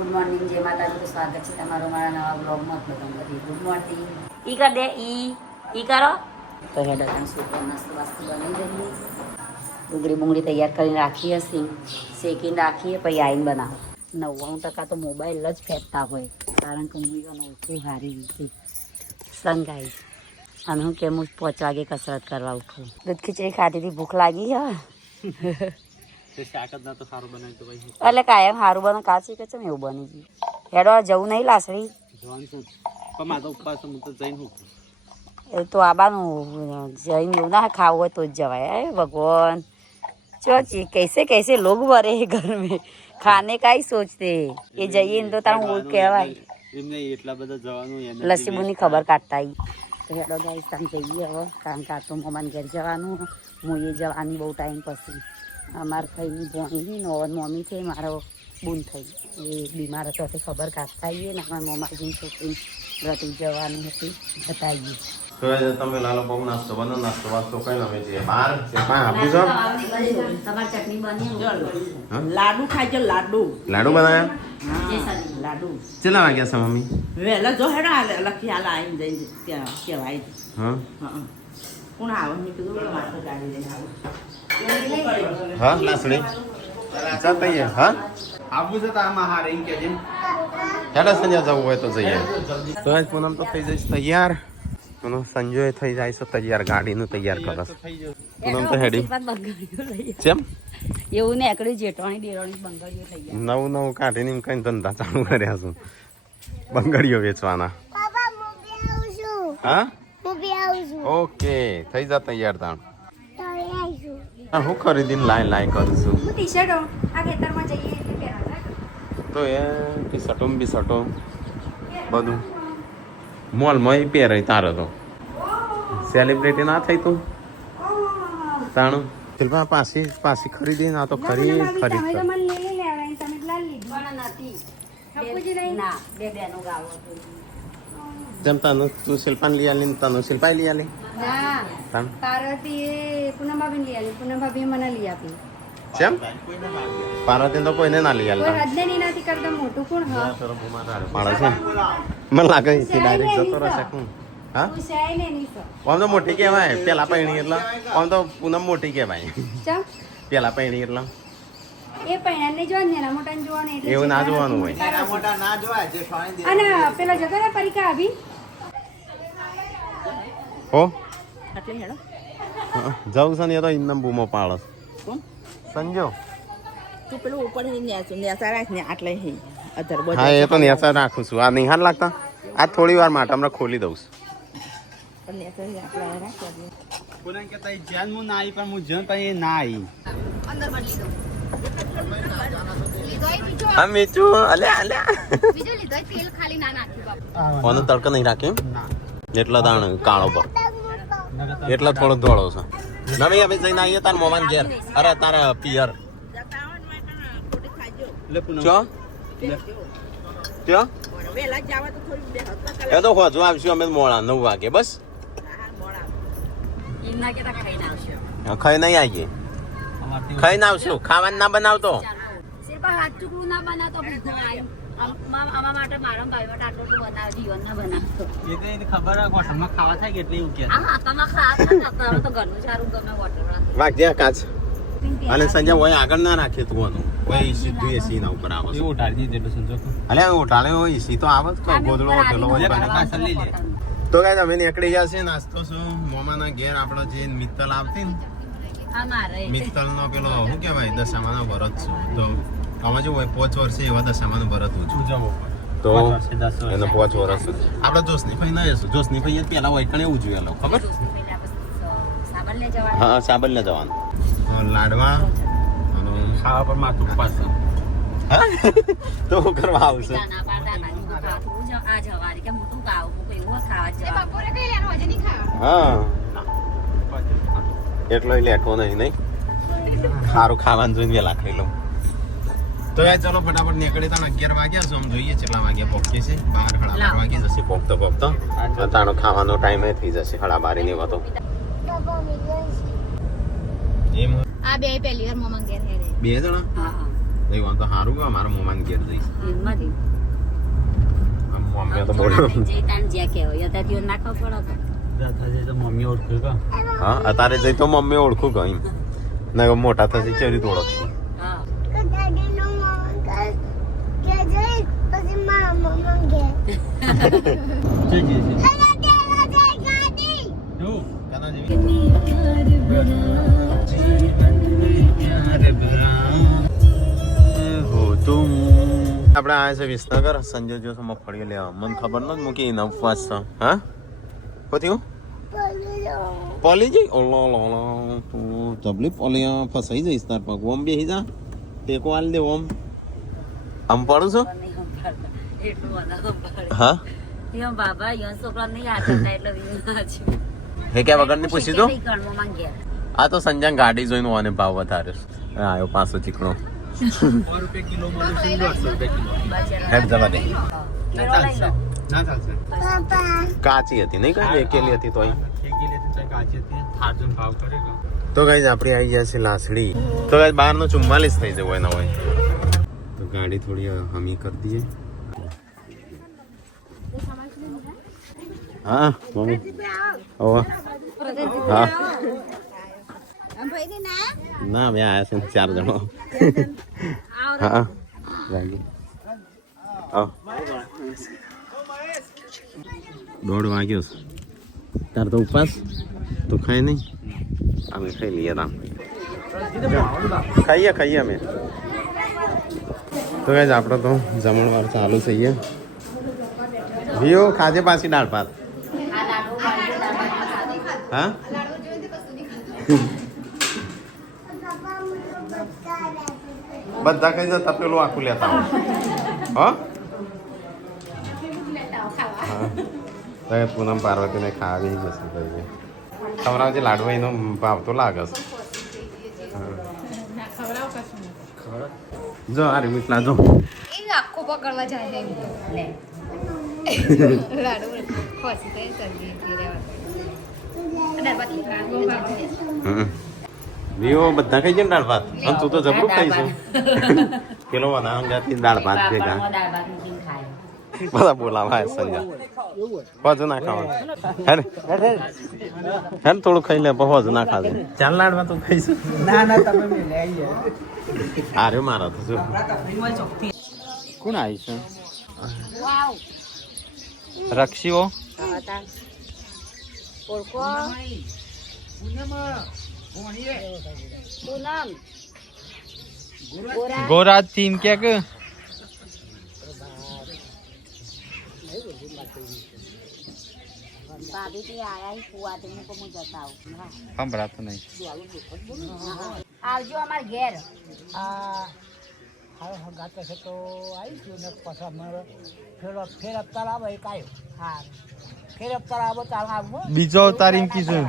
Good morning, જય માતાજી. સ્વાગત છે તમારું મારા નવા બ્લોગમાં. Good morning. ઈ કર દે, ઈ કરો તો હેડ સુપર નાસ્તો વાસ્તો બની દઈએ. ડુંગળી બુંગળી તૈયાર કરીને રાખીએ, શેકીને રાખીએ, પછી આવીને બનાવો. 99% તો મોબાઈલ જ ફેંકતા હોય, કારણ કે હું એનો ઓછું સારી રીતે સંગાઈ. અને હું કેમ 5 વાગે કસરત કરવા ઉઠું. દૂધ ખીચડી ખાધીથી ભૂખ લાગી હા. એટલે કાયમ સારું બને કાચી કે છે ને એવું બની ગયું. હેડો જવું નહીં લાસડી એ તો આબાનું જઈને એવું ના ખાવું હોય તો જ જવાય. ભગવાન ચોચી कैसे लोग भरे हैं घर में, खाने का ही सोचते ये જઈએ ને તો તારું કહેવાય લસ્સી બુની ખબર કાઢતા તો હેડો ગાઈસ તમે જઈએ હવે, કારણ કે આ તો મમ્માને ઘેર જવાનું, હું એ જવાની બહુ ટાઈમ પછી. અમારે થઈને ભણી ને મમ્મી થઈ મારો બૂન થઈ એ બીમાર હતો તે ખબર કાઢતા આવીએ ને અમારા મમ્માજીની છોકરી રતી જવાની હતી બતાવીએ. તો તમે લાલો બહુ નાસ્તો બનો, નાસ્તો વાસ્તો કઈ અમે જઈએ બહાર આપી છો. તમારી ચટણી બની લાડુ ખાઈ જો લાડુ બનાવ્યા લાડુ કેટલા વાગ્યા છે મમ્મી? વેલા જો હેડો લખી હાલ આવીને જઈને ત્યાં કહેવાય. કોણ આવે મેં કીધું માથે ગાડી લઈને આવું. હા લાસડી ચાલ તઈએ. હા આવું છે તો આમાં હારે એમ કે જેમ હેડા સંજય જવું હોય તો જઈએ. તો આજ પૂનમ તો થઈ જઈશ તૈયાર. સંજય થઈ જાય છે તૈયાર, ગાડીનું તૈયાર કરો પૂનમ તો હેડી કેમ એવું ને એકડી જેઠવાણી દેરાણી બંગડીઓ થઈ ગયા. નવું કાઢીને એમ કઈ ધંધા ચાલુ કર્યા છું બંગડીઓ વેચવાના. હા ઓકે થઈ જા તૈયાર તાણ. હું ખરીદીને લાઈ કરું છું ટી-શર્ટો આ ખેતરમાં જઈએ એટલે પહેરવા તો એ ટી-શર્ટો બીસર્ટો બધું મોલમાં પહેરે તારે તો સેલિબ્રિટી ના થઈ તું તાણું શિલ્પા પાછી ખરીદી ના તો ખરી જેમ તને તું શિલ્પાને લઈ આલી તને શિલ્પાએ લઈ આલી કેમ પાર્વતી તો કોઈને ના લઈ આલતા પાડે છે મને લાગે ડાયરેક્ટ જતો રહેશે. હા આમ તો મોટી કહેવાય પેલા પૈણી એટલે આમ તો પૂનમ મોટી કહેવાય પેલા પૈણી એટલે એવું ના જોવાનું હોય. હો જવું છે ને એ તો ઇન્દમ બૂમો પાડસ સંજો. તું પેલું ઉપર નેસા રાખ ને આટલે હા એ તો નેસા રાખું છું. આ નહીં હાલ લાગતા આ થોડી વાર માટે હમણાં ખોલી દઉં છું. કોને કે તઈ જાન મુ ના આવી પણ હું જન તઈ ના આવી હા મીઠું અલ્યા કોનો તડકો નહીં રાખ્યો એટલા દાણ કાળો પર એટલા થોડો ધોળો છે. નવી હવે જઈને આવીએ તાર મોમાન ઘેર. અરે તારા પિયર એ તો હોજો આવશું અમે મોડા 9 વાગે બસ. ખાઈ નહીં આવીએ ખાઈને આવશું. ખાવાનું ના બનાવતો ખબર હોટલમાં ખાવા થાય કે એટલે એવું કે વાગ્યા કાચ અને સંજય હોય આગળ ના રાખે તું આનું હોય સીધું એસી ના ઉપર આવે એવું ઉઠાડી દીધું સંજો અલે ઉઠાડે હોય એસી તો આવે જ ગોદડો હોટેલો હોય. તો કાંઈ અમે નીકળી ગયા છે નાસ્તો શું મોમાના ઘેર આપણો જે મિત્તલ આવતી ને મિત્તલ નો પેલો શું કહેવાય દશામાનો ભરત છું તો આમાં જો હોય 5 વર્ષે એવા દશામાનો ભરત હું છું તો એનો 5 વર્ષ આપણે જોશની ભાઈ ના જશું. જોશની ભાઈ પેલા હોય કણે એવું જોયેલો ખબર. હા સાબલ ને જવાનું લાડવા ખાવા પર માથું પાછું તો શું કરવા આવશે. હા એટલો લેટવો નહીં સારું ખાવાનું જોઈને વેલા ખાઈ લઉં. તો યાર ચલો ફટાફટ નીકળી તાણ 11 વાગ્યા છે. આમ જોઈએ કેટલા વાગ્યા પહોંચીએ છે. 12 વાગી જશે પોગતો તાણો ખાવાનો ટાઈમ થઈ જશે 12:30 ને વાતો. આ બે પહેલી વાર મમ્મા ઘેર હેરે 2 જણા નહીં વાંધો સારું કે મારા મોમાને ઘેર જઈશ એમાંથી આમ મમ્મી તો બોલો જઈ તાણ જ્યાં કહેવાય અત્યારથી ના ખબર પડે તો મમ્મી ઓળખે કા હા અત્યારે જઈ તો મમ્મી ઓળખું કઈ ના મોટા થશે ચરી ઓળખશે હા જઈ જઈ જઈ આપણે આ છે વિસનગર સંજય જોશો મગફળી લેવા મને ખબર નથી મૂકી એના ઉપવાસ છે હા શું થયું પોલી જઈ ઓલો ઓલો તું જબલી પોલી ફસાઈ જઈશ તાર પગ ઓમ બેસી જા ટેકો આલ દે ઓમ આમ પડું છું એટલું વધારે હા યો બાબા યો છોકરા નહીં આટલા એટલે વીમા છે હે કે વગરની પૂછી દો ઘરમાં માંગ્યા આ તો સંજય ગાડી જોઈને ઓને ભાવ વધારે આવ્યો 500 ચીકણો ₹100 કિલો મળે છે ₹150 કિલો હેડ જવા દે ના ચાલશે કાચી હતી નહીં કઈ એકેલી હતી તોય ઠેકી લેતી તો કાચી હતી થાર્જન ભાવ કરે કા તો ગાઈઝ આપણી આવી ગયા છે લાસડી તો ગાઈઝ 12:44 થઈ જવું એના હોય તો ગાડી થોડી હમી કરી દઈએ હા મમ્મી ઓવા હા ના મેં આયા છે 4 જણો હા લાગી આવ 1:30 વાગ્યો છે તાર તો ઉપવાસ તો ખાય નહીં અમે ખાઈ લઈએ રામ ખાઈએ અમે તો ગાઈઝ આપણો તો જમણવાર ચાલુ છે અહીંયા વિયો ખાજે પાછી દાળ ભાત હા બધા કઈ જતા પેલું આખું લેતા હા પૂનમ પાર્વતીને ખાવી જશે ભાઈ ખવડાવજે લાડવા એનો ભાવ તો લાગે છે જો આ રીમિટલા જો આખો પકડવા જાય લે લાડુ ખોસી તો સર્દી થી રહેવા વિવો બધા ખાઈ જાય દાળ ભાત અને તું તો જબરું ખાઈશું પેલો વધારાથી દાળ ભાત ભેગા બધા બોલાવા સંજા હજુ ના ખાવાનું હે થોડું ખાઈ લે પણ હજુ ના ખાજે ચાલ લાડવા તું ખાઈશું અરે મારા તો શું કોણ આવી છે રક્ષીઓ ગોરા ટીમ કે સંભળાતું નહીં આવજો અમાર ઘેર ગાતો છે તો આવીશું ને પાછા અમારે ફેર અવતાર આવે એક આવ્યો હા ફેર અવતાર આવો તાર આવું બીજો અવતાર એમ કીધું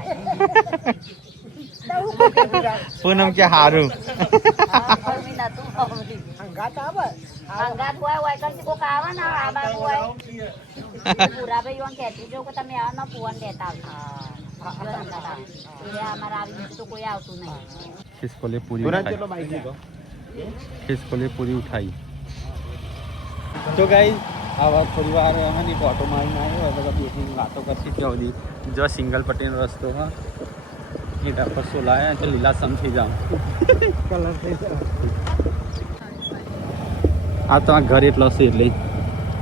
પૂનમ કે હારું ગાત આવે અંગાત હોય કરતી કોક આવે ને આ બાજુ હોય પૂરા ભાઈ ઓન કહેતી જો કે તમે આવો ને પુવન દેતા આવતા અમારે આવી તો કોઈ આવતું નહીં ખિસકોલે પૂરી ખિસકોલે પૂરી ઉઠાઈ તો ગાઈ આવા થોડી વાર અમે ઓટો મારીને આવ્યો બધા બેસીને વાતો કરતી ત્યાં સુધી જો સિંગલ પટ્ટીનો રસ્તો હા લીલા પર સોલાયા તો લીલા સમ થઈ જાવ કલર થઈ આ તો આ ઘર એટલો છે એટલે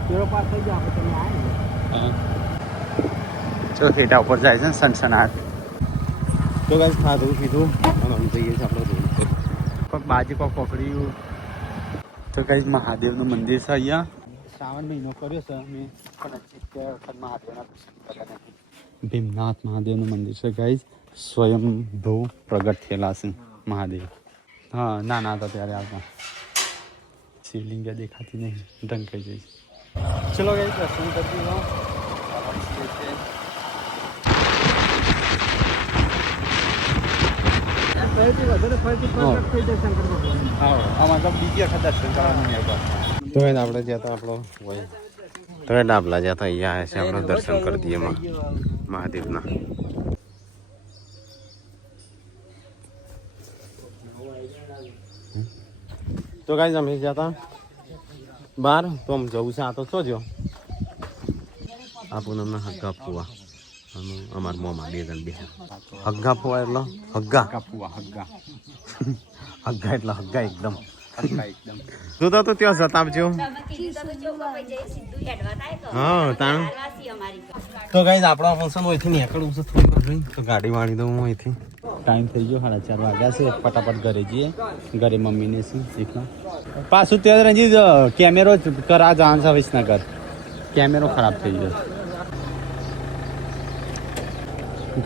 પેલો પાસ થઈ જાય તમે આવે ચો ખેટા ઉપર જાય છે ને સનસનાટ તો ગાઈસ ખાધું પીધું અને અમે જઈએ છીએ આપણો રૂમ કોઈક બાજી કોઈક પકડ્યું તો ગાઈસ મહાદેવનું મંદિર છે અહીંયા શ્રાવણ મહિનો કર્યો છે અમે પણ વખત મહાદેવના દર્શન કર્યા નથી ભીમનાથ મહાદેવનું મંદિર છે ગાઈસ સ્વયંભૂ પ્રગટ થયેલા છે મહાદેવ હા નાના હતા ત્યારે આવતા શિવલિંગ દેખાતી નહીં ઢંકાઈ જઈ ચલો ગાઈસ દર્શન કરી લો આમાં તો બીજી વખત દર્શન કરવાનું નહીં તો આપણે જ્યાં તો આપણો હોય તો ડાબલા જ્યાં તો અહીંયા આવ્યા છે આપણે દર્શન કરી દઈએ મહાદેવના તો ગાઈસ અમે જતા બહાર તો આમ જવું છે આ તો શું જો આ પૂનમના હગ્ગા ફુવા અને અમારા મોમાં 2 જણ બે હગ્ગા ફુવા એટલે હગ્ગા હગ્ગા એટલે હગ્ગા એકદમ તું તો ત્યાં જતાવજો હા તાણ તો ગાઈસ આપણો ફંક્શન હોયથી નીકળવું છે થોડી તો ગાડી વાળી દઉં હું અહીંથી ટાઈમ થઈ ગયો 4:30 વાગ્યા છે ફટાફટ ઘરે જઈએ ઘરે મમ્મીને શું શીખવા પાછું ત્યાં રંજીત કેમેરો કરા જવાનું છે વિસનગર કેમેરો ખરાબ થઈ ગયો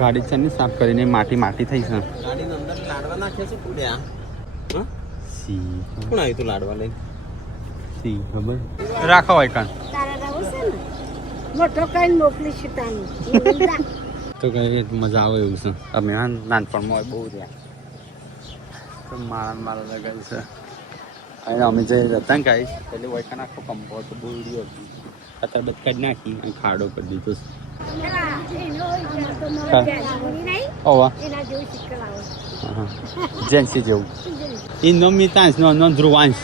ગાડી છે ને સાફ કરીને માટી થઈ છે ગાડીની અંદર લાડવા નાખ્યા છે પૂડ્યા હા સી કોણ આવ્યું તું લાડવા લઈને સી ખબર રાખો હોય કાન મોટો કઈ મોકલી છે તાનું તો કઈ મજા આવે એવું છે અમે નાનપણમાં બહુ રહ્યા તો મારા લગાવી છે અને અમે જે હતા ને ગાઈશ એટલે વૈકાન આખો કંપો તો બહુ રહ્યો હતું અત્યારે બધ કાઢી નાખી અને ખાડો કરી દીધો ઓવા જેન્સી જેવું એ નો મિતાંશ નો ધ્રુવાંશ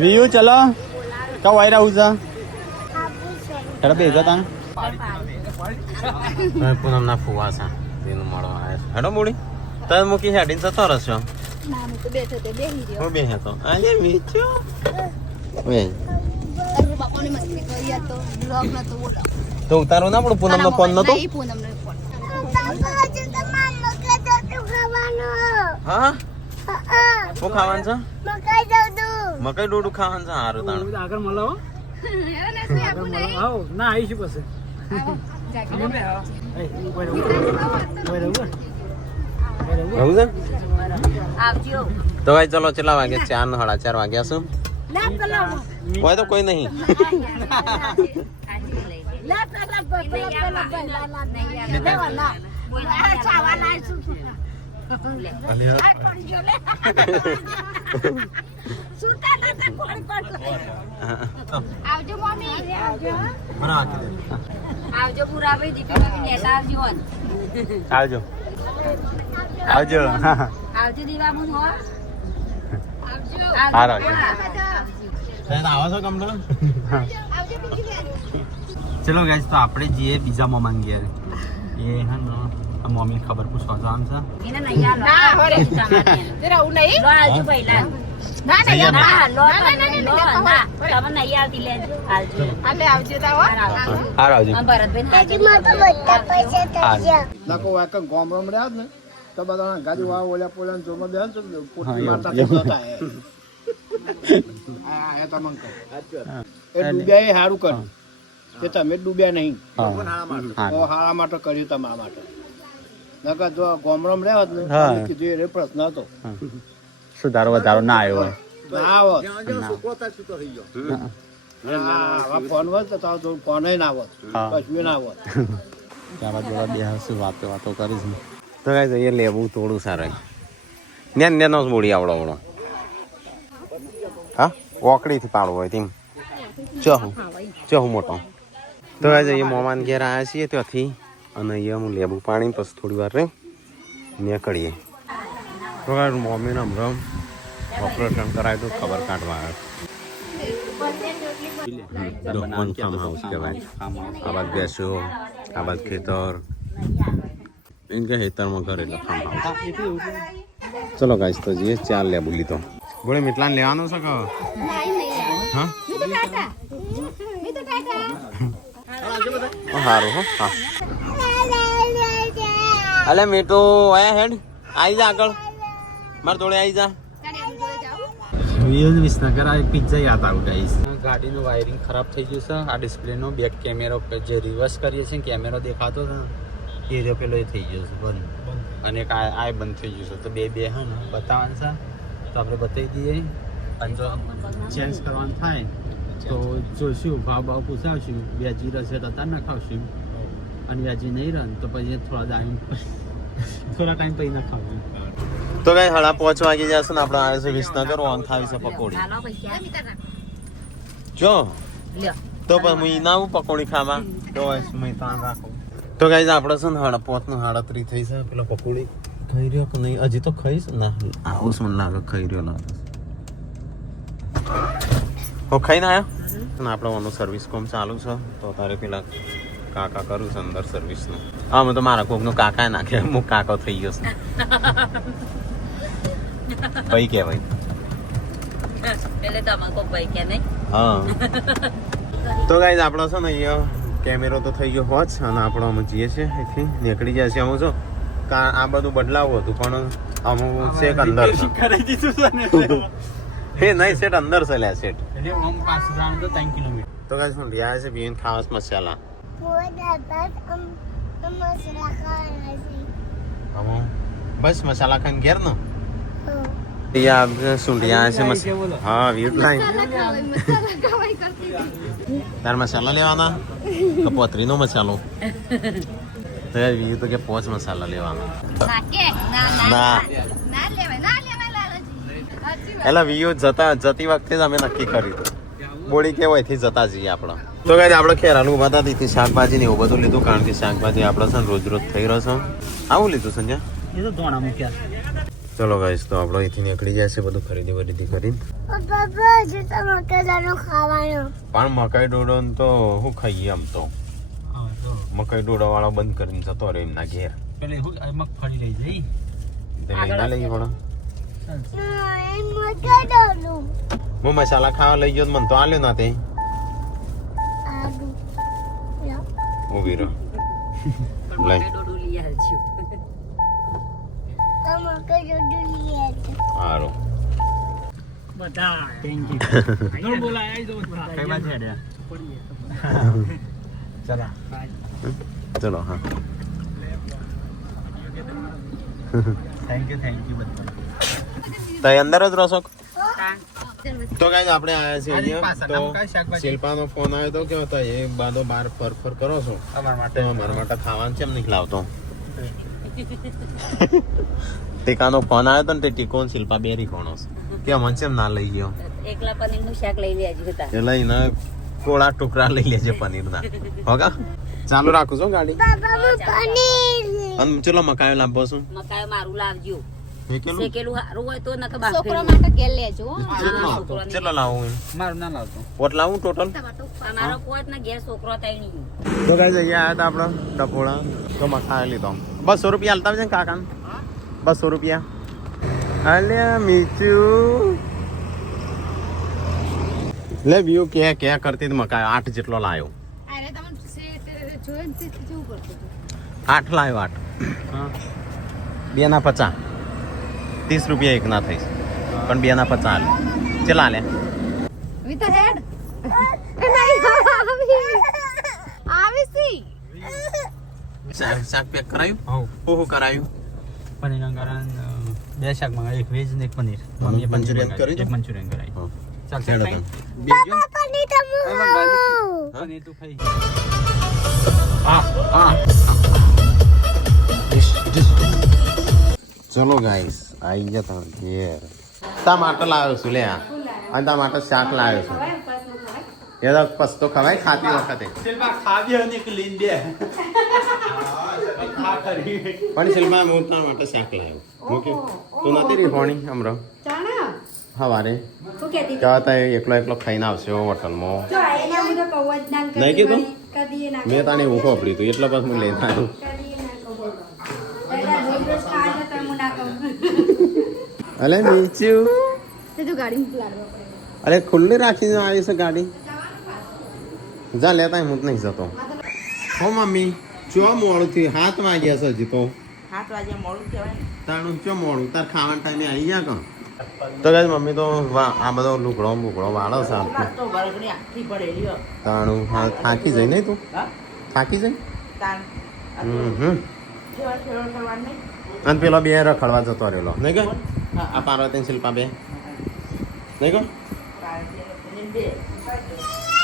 વિયુ ચલો કા વાઈ રહું છે હેડો બે જતા પૂનમના ફુવા છે તેનું મળવા આવે છે હેડો મૂડી તને મૂકી હેડીને જતો રહેશો હું બે હતો આજે મીઠું ઓય બાપાને મસ્તી કરી આ તો બ્લોગ નતો બોલો તો ઉતારો ના પણ પૂનમનો ફોન નતો નહીં પૂનમનો ફોન હા શું ખાવાનું છે મકાઈ ડોડું ખાવાનું છે હારું તાણું આગળ મળો ના આવીશું પછી રહું છે આવજો તો ભાઈ ચલો કેટલા વાગે 4:30 વાગ્યા શું હોય તો કોઈ નહીં આવજો મમ્મી આવજો પૂરા ભાઈ દીપી મમ્મી લેતા આવજો આવજો આવજો આવજો દીવામું હો હારો આવો છો કમરો ચલો ગાઈસ તો આપણે જઈએ બીજા મમ્માને ઘેર એ હા ને મમ્મી ખબર પૂછવા જવાનું છે એને નહીં આલો ના હોરે તેરા ઉ નહીં લો આવજો પહેલા ના ના લો ના તમે નહીં આવતી લેજો આવજો આલે આવજો તાવ હારો આવજો ભરતભાઈ નાકો વાક ગોમરમ રહ્યા ને તો બધા ગાડી વાવ ઓલા પોલા જોમાં બેન તો પોટી હા, મારતા એવું. જતા હે આ તમન કહો એ ડૂબ્યા એ સારું કર્યું કે તમે ડૂબ્યા નહીં હા તો હારા માટે કર્યું તમારા માટે નકર જો ગોમરમ રહ્યા ને હા. તો કીધું એ પ્રશ્ન હતો સુધારો વધારો ના આવ્યો હોય ના આવત આવા ફોન હોત તો તારો જોડે ફોન ના આવત હા. કશું ના આવત તારા જોડે બે હશું વાતો કરીશ ને તો ગાઈસ એ લેવું થોડું સારું નેનો જ મૂડી આવડો હા ઓકડીથી પાડવો હોય તેમ ચહું મોટો તો ગાઈસ એ મોમાન ઘેર આવ્યા છીએ ત્યાંથી અને અહીંયા હું લેબુ પાણી પછી થોડી વાર રહી નીકળીએ તો ગાઈસ મમ્મીને હમણાં ઓપરેશન કરાય તો ખબર કાઢવા આવે ફાર્મ હાઉસ કહેવાય આ બાદ બેસ્યો આ બાદ ખેતર એમ કે ખેતરમાં ઘર એટલે ફાર્મ હાઉસ ચલો ગાઈસ તો જઈએ 4 લેબુ લીધો બોલે મીટલાન લેવાનો છે કે હા સારું હો હા અલે મીઠું આયા હેડ આવી જા આગળ મારે જોડે આવી જા વિસનગર આ પિઝા યાદ આવ્યું ગાઈસ ગાડીનું વાયરિંગ ખરાબ થઈ ગયું છે આ ડિસ્પ્લેનો બેક કેમેરો જે રિવર્સ કરીએ છીએ કેમેરો દેખાતો હતો ને એ પેલો એ થઈ ગયો છે બંધ અને એક આ બંધ થઈ ગયું છે તો બે હા ને બતાવવાનું છે તો આપણે બતાવી દઈએ અને જો ચેન્જ કરવાનું થાય તો જોઈશું ભાવ પૂછાવશું વ્યાજી રહેશે તો તાર નખાવશું અને વ્યાજી નહીં રહે તો પછી થોડા ટાઈમ પછી નખાવશું તો કઈ 5:30 વાગી જશે ને આપણે આવે છે વિસનગર ઓન થાવી છે પકોડી ચાલો પૈસા જો લ્યો તો પછી હું ના આવું પકોડી ખાવા તો મેં તાણ રાખું તો ગાઈઝ આપણે છે ને 5:30 ને 37 થઈ છે પેલા પકોડી ખાઈ રહ્યો કે નહીં હજી તો ખાઈશ ના આવું જ મને લાગે ખાઈ રહ્યો લાગે હો ખાઈને આવ્યો અને આપણે ઓનું સર્વિસ કોમ ચાલુ છે તો તારે પેલા કાકા કરું છે અંદર સર્વિસનું અમે તો મારા કોકનું કાકા નાખે હું કાકો થઈ ગયો છું ભાઈ કહેવાય પેલે તમાકુ ભાઈ કે નહીં હા તો ગાઈઝ આપણો છે ને અહીંયા કેમેરો તો થઈ ગયો હોત અને આપણો અમે જઈએ છીએ અહીંથી નીકળી જાય છે અમુક જો આ બધું બદલાવું હતું પણ અમુક શેક અંદર છે. હે નહીં સેટ અંદર છે લે સેટ તો ગાઈઝ હું રહ્યા છે બીન ખાસ મસાલા હમ બસ મસાલા ખાઈને ઘેર નો સુંઢિયા છે હા વીટ લાઈન તાર મસાલા લેવાના કે પોતરીનો મસાલો તો વી તો કે પોચ મસાલા લેવાના ના એલા વીઓ જતી વખતે જ અમે નક્કી કર્યું બોડી કેવાય થી જતા જઈએ આપણે તો કઈ આપણે ખેરાલું ઉભા હતા તેથી શાકભાજી ને એવું બધું લીધું કારણ કે શાકભાજી આપણે છે રોજ રોજ થઈ રહ્યો છે આવું લીધું સંજય એ તો ધોણા મૂક્યા ચલો ગાઈસ તો આપણે અહીંથી નીકળી જાય છે બધું ખરીદી વરીદી કરીને પણ મકાઈ ડોડો તો શું ખાઈએ આમ તો મકાઈ ડોડો વાળો બંધ કરીને જતો રહ્યો એમના ઘેર પેલે હું મગફળી લઈ જઈ ના લઈ પણ હું મસાલા ખાવા લઈ ગયો મને તો આલ્યો ના તે ઉભી રહો લઈ ડોડું લઈ આવજો સારું બધા થેન્ક યુ બોલાય આવી દો કઈ વાત છે ચલા ચલો હા થેન્ક યુ બધા તો અંદર જ રહો છો તો ગાઈસ આપણે આયા છે અહીંયા તો શિલ્પાનો ફોન આવ્યો તો કેવો હતો એ બાદો બાર ફર કરો છો અમારા માટે ખાવાનું કેમ નહીં લાવતો ટીકાનો ફોન આવ્યો તો ને તે ટીકો ને શિલ્પા બેરી કોણો કે મન કેમ ના લઈ ગયો એકલા પનીરનું શાક લઈ લેજો હતા એ લઈને કોળા ટુકડા લઈ લેજે પનીરના હોગા ચાલુ રાખું છું ગાડી અને ચલો મકાઈ લાવવો છું મકાઈ મારું લાવજો મેકેલું શેકેલું સારું હોય તો નકર છોકરો માટે ઘેર લેજો હો. ચલો લાવું મારું ના લાવતો પોટ લાવું ટોટલ અમારો પોત ને ઘેર છોકરો તૈણી તો કઈ જગ્યા આવ્યા હતા આપણે ડપોળા તો મકાઈ લીધો 200 રૂપિયા હાલતા છે ને કાકા 200 રૂપિયા અલ્યા મીચું લે વ્યૂ કે કરતી મકાઈ 8 જેટલો લાયો અરે તમે સેટ જોઈને તે કેવું કરતો હતો? 8 લાયો 8 બે ના 50 30 રૂપિયા એક ના થઈ પણ બે ના 50 હાલે ચલા લે With the head. આવી સી શાક પેક કરાયું હો હું કરાયું પનીર અંગારા બે શાક મંગાવ્યા એક વેજ ને એક પનીર મમ્મીએ મંચુરિયન કર્યું? એક મંચુરિયન કરાવી ચાલ હેડો ખાઈ બીજો પનીર તું ખાઈ ચલો ગાઈસ આવી ગયા તમે ઘેર ટમાટર લાવ્યો છું લે આ અને ટમાટર શાક લાવ્યો છું એ તો પસ્તો ખવાય ખાતી વખતે પણ શિલ્પા હું ટમાટર શાક લાવ્યો મૂકે તું નથી રીફોણી હમરો સવારે કહેતા એકલો ખાઈને આવશે હોટલમાં નહીં કીધું મેં તને એવું ખોપડ્યું હતું એટલે પછી હું લઈને આવ્યો અલે મીચું તે તો ગાડી મોકલાડવા પડે. અરે ખુલ્લી રાખીને આવી છે ગાડી જા લેતા હું નહીં જતો હો મમ્મી ચો મોડું થયું 7 વાગ્યા છે હજી તો 7 વાગ્યા મોડું કહેવાય. તારું ચો મોડું તાર ખાવાના ટાઈમે આવી ગયા કાં તો કઈ મમ્મી તો આ બધો લુગડો બુગડો વાળો છે આ તો વરગડી આખી પડેલી હો. તાણું થાકી જઈ નહીં તું હા થાકી જઈ તાન હમ ફેવર કરવાનું નહીં. અને પેલો બે રખડવા જતો રહેલો નહીં કે હા આ પાર્વતી શિલ્પા બે નહીં કહો પનીર બે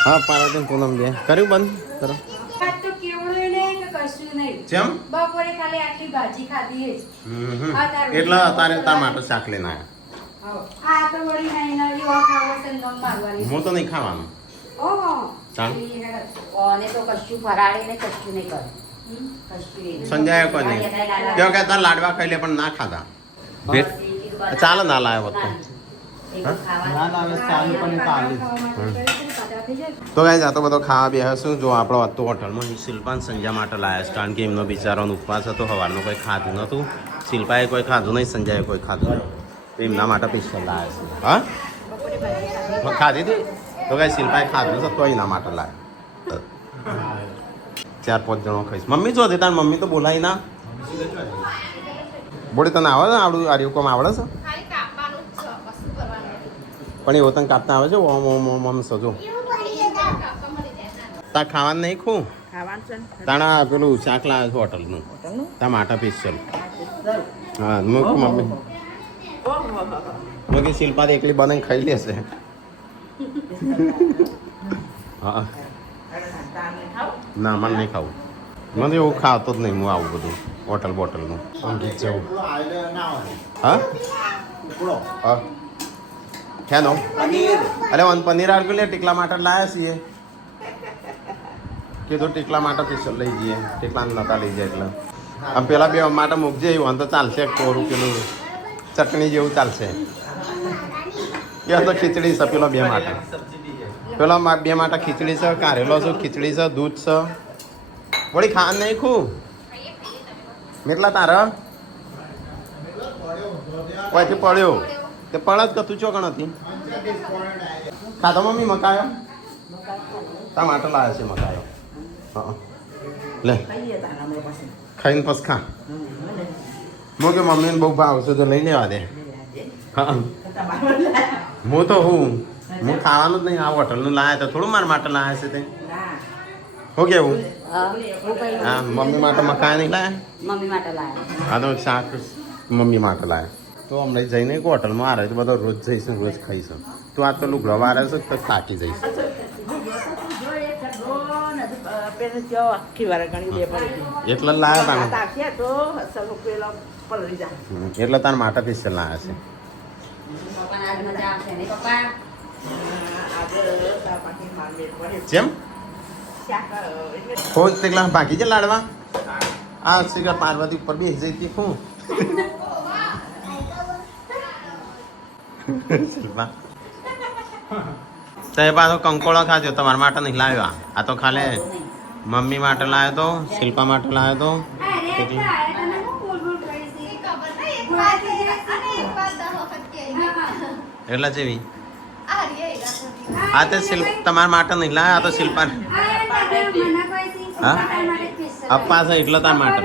હા પાર્વતી પૂનમ બે કર્યું બંધ કરો આજ તો કેવડું નહીં કે કશું નહીં. જેમ બપોરે ખાલી આટલી ભાજી ખાધી જ. એટલે તારે તાર માટે શાક લઈને આવ્યા આ તો વળી નહીં નવી ઓખ આવો છે ને નમ મારવાની. હું તો નહીં ખાવાનું ઓહો. ચાલ કોને તો કશું ફરાડે ને કશું નહીં કરે સંજય કોઈ નહીં કેવું કે તાર લાડવા ખાઈ લે પણ ના ખાધા ચાલો ના લાવ્યો હતો ના ના હવે ચાલુ પણ ચાલુ તો ગાઈઝ આ તો બધો ખાવા બેસીશું જો આપણો હતો હોટલમાં શિલ્પા અને સંજય માટે લાવ્યા છે કારણ કે એમનો બિચારાનો ઉપવાસ હતો સવારનો કોઈ ખાધું નહોતું શિલ્પાએ કોઈ ખાધું નહીં સંજયે કોઈ ખાધું નહીં તો એમના માટે સ્પેશિયલ લાવ્યા છે હા ખાધી હતી તો કાંઈ શિલ્પાએ ખાધું છે તો એના માટે લાવ્યા 4-5 જણો ખાઈશ મમ્મી જો તાર મમ્મી તો બોલાય ના બોડી તને આવે ને આવડું આર્યું કોમ આવડે છે પણ એ તને કાપતા આવે છે ઓમ ઓમ ઓમ ઓમ સજો તાર ખાવાનું નહીં ખું ખાવાનું છે ને? તાણા પેલું શાક લાવે છે હોટલનું હોટલનું? ટમાટા સ્પેશિયલ હા મૂક મમ્મી મૂકી શિલ્પા તો એકલી બનાવીને ખાઈ લેશે હા ના મને નહીં ખાવું મને એવું ખાતો જ નહીં હું આવું બધું હોટલ બોટલનું ઊંઘી જ જવું હા હા ક્યાં નો અરે વન પનીર આડકું લે ટીકલા માટે લાયા છીએ કીધું ટીકલા માટે સ્પેશિયલ લઈ જઈએ ટીકલા નતા લઈ જાય એટલે આમ પેલા બે માટે મૂકજે એવું તો ચાલશે કોરું પેલું ચટણી જેવું ચાલશે એ તો ખીચડી છે પેલો બે માટે પેલો બે માટે ખીચડી છે કારેલો છે ખીચડી છે દૂધ છે વળી ખાન નહીં ખું કેટલા તારા કોઈથી પડ્યો તે પડ જ તું ચોકણ હતી ખાધો મમ્મી મકાયો ટમાટર લાવ્યા છે મકાયો હા લે ખાઈએ તારા અમે પછી ખાઈને પછી ખા હું કે મમ્મીને બહુ ભાવશે તો લઈ લેવા દે હા હું તો હું ખાવાનું જ નહીં આ હોટલનું લાયા તો થોડું મારા માટે લાયા છે તે હું કેવું હા મમ્મી માટે મકાઈ નહીં લાયા મમ્મી માટે લાયા હા તો શાક મમ્મી માટે લાયા તો હમણાં જઈને એક હોટલમાં આવે તો બધો રોજ જઈશું રોજ ખાઈશું તું આ પેલું ગ્રવા આવે છે તો થાકી જઈશ આખી વાર ઘણી બે પડી એટલે લાયા તાને તાક્યા તો સગો પેલો પલળી જા એટલે તાર માટે સ્પેશિયલ લાયા છે પપ્પાને આજ મજા આવશે ને પપ્પા આગળ પાછી માર બે પડે જેમ શાક એટલે ખોજ તેટલા બાકી છે લાડવા આ શ્રી પાર્વતી ઉપર બેસી જઈ હતી શું શિલ્પા તો એ પાછો કંકોળો ખાજો તમારા માટે નહીં લાવ્યા આ તો ખાલે મમ્મી માટે લાવ્યો તો શિલ્પા માટે લાવ્યો તો એટલે જેવી આ તો શિલ્પ તમારા માટે નહીં લાવ્યા આ તો શિલ્પા હા અપ્પા છે એટલે તાર માટે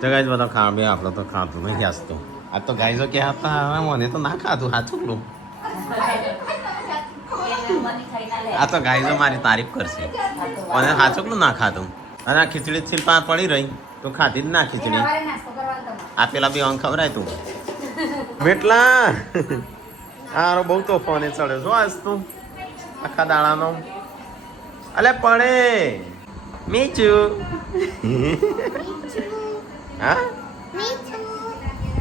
તો ગાઈઝ બધો ખાવા બે આપણે તો ખાતું નહીં આસતો આ તો ગાઈઝો કે હતા મને તો ના ખાધું સાચું લો આ તો ગાઈઝો મારી તારીફ કરશે અને સાચું ના ખાધું અને આ ખીચડી શિલ્પા પડી રહી તો ખાધી જ ના ખીચડી આ પેલા બે અંગ ખવડાય તું બેટલા હારો બહુ તોફાને ચડે શું આજ તું આખા દાડાનો અલે પડે મીચુ હા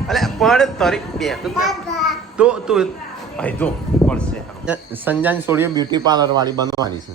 અલે પડે તરી બે તો તું ભાઈ જો પડશે સંજાની સોડીઓ બ્યુટી પાર્લર વાળી બનવાની છે